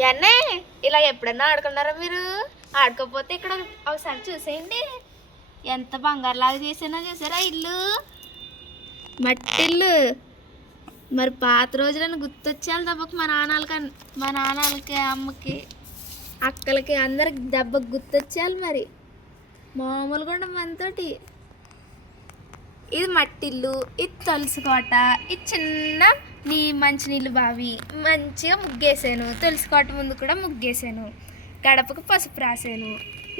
ఇవన్నీ ఇలా ఎప్పుడన్నా ఆడుకున్నారా మీరు? ఆడుకోకపోతే ఇక్కడ ఒకసారి చూసేయండి. ఎంత బంగారులాగా చేసానో చూసారా ఇల్లు, మట్టిల్లు. మరి పాత రోజులను గుర్తొచ్చేయాలి దెబ్బకి మా నాన్నలకి అమ్మకి అక్కలకి అందరికి దెబ్బకి గుర్తొచ్చేయాలి. మరి మామూలుగా ఉండం మనతోటి. ఇది మట్టిల్లు, ఇది తులసికోట, ఇది చిన్న మంచినీళ్ళు బావి. మంచిగా ముగ్గేసాను. తులసికోట ముందు కూడా ముగ్గేసాను. గడపకు పసుపు రాసాను.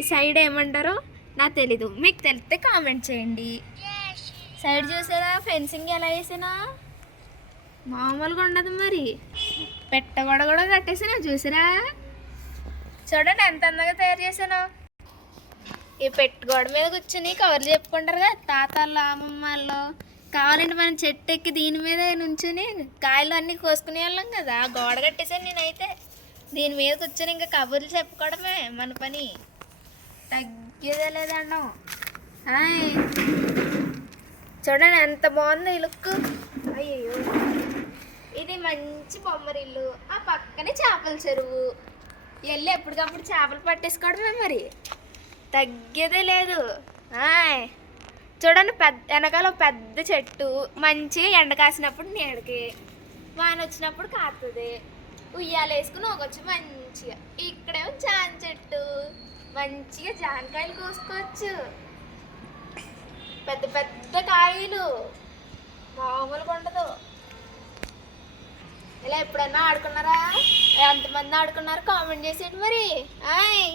ఈ సైడ్ ఏమంటారో నాకు తెలీదు, మీకు తెలిస్తే కామెంట్ చేయండి. సైడ్ చూసారా ఫెన్సింగ్ ఎలా వేసానా? మామూలుగా ఉండదు. మరి పెట్టగొడ కూడా కట్టేసాను చూసారా? చూడండి ఎంత అందంగా తయారు చేశాను. ఈ పెట్టుగోడ మీద కూర్చొని కవర్లు చెప్పుకుంటారు కదా తాతల్లో అమ్మమ్మల్లో. కావాలంటే మనం చెట్టు ఎక్కి దీని మీద నుంచుని కాయలు అన్నీ కోసుకునే వాళ్ళం కదా. గోడ కట్టేసాను నేనైతే. దీని మీద కూర్చొని ఇంకా కబుర్లు చెప్పుకోవడమే మన పని. తగ్గేదే లేదన్నాం. హాయ్ చూడండి ఎంత బాగుంది ఈ లుక్. అయ్యో ఇది మంచి బొమ్మరిల్లు. ఆ పక్కనే చేపల చెరువు. వెళ్ళి ఎప్పటికప్పుడు చేపలు పట్టేసుకోవడమే. మరి తగ్గేదే లేదు. హాయ్ చూడండి వెనకాల పెద్ద చెట్టు. మంచిగా ఎండ కాసినప్పుడు నీడకి, వాన వచ్చినప్పుడు కాస్తుంది. ఉయ్యాలు వేసుకుని ఒకవచ్చు మంచిగా. ఇక్కడేమో జాన్ చెట్టు. మంచిగా జానకాయలు కోసుకోవచ్చు. పెద్ద పెద్ద కాయలు, మామూలుగా ఉండదు. ఇలా ఎప్పుడన్నా ఆడుకున్నారా? ఎంతమంది ఆడుకున్నారో కామెంట్ చేసేయండి మరి. హాయ్.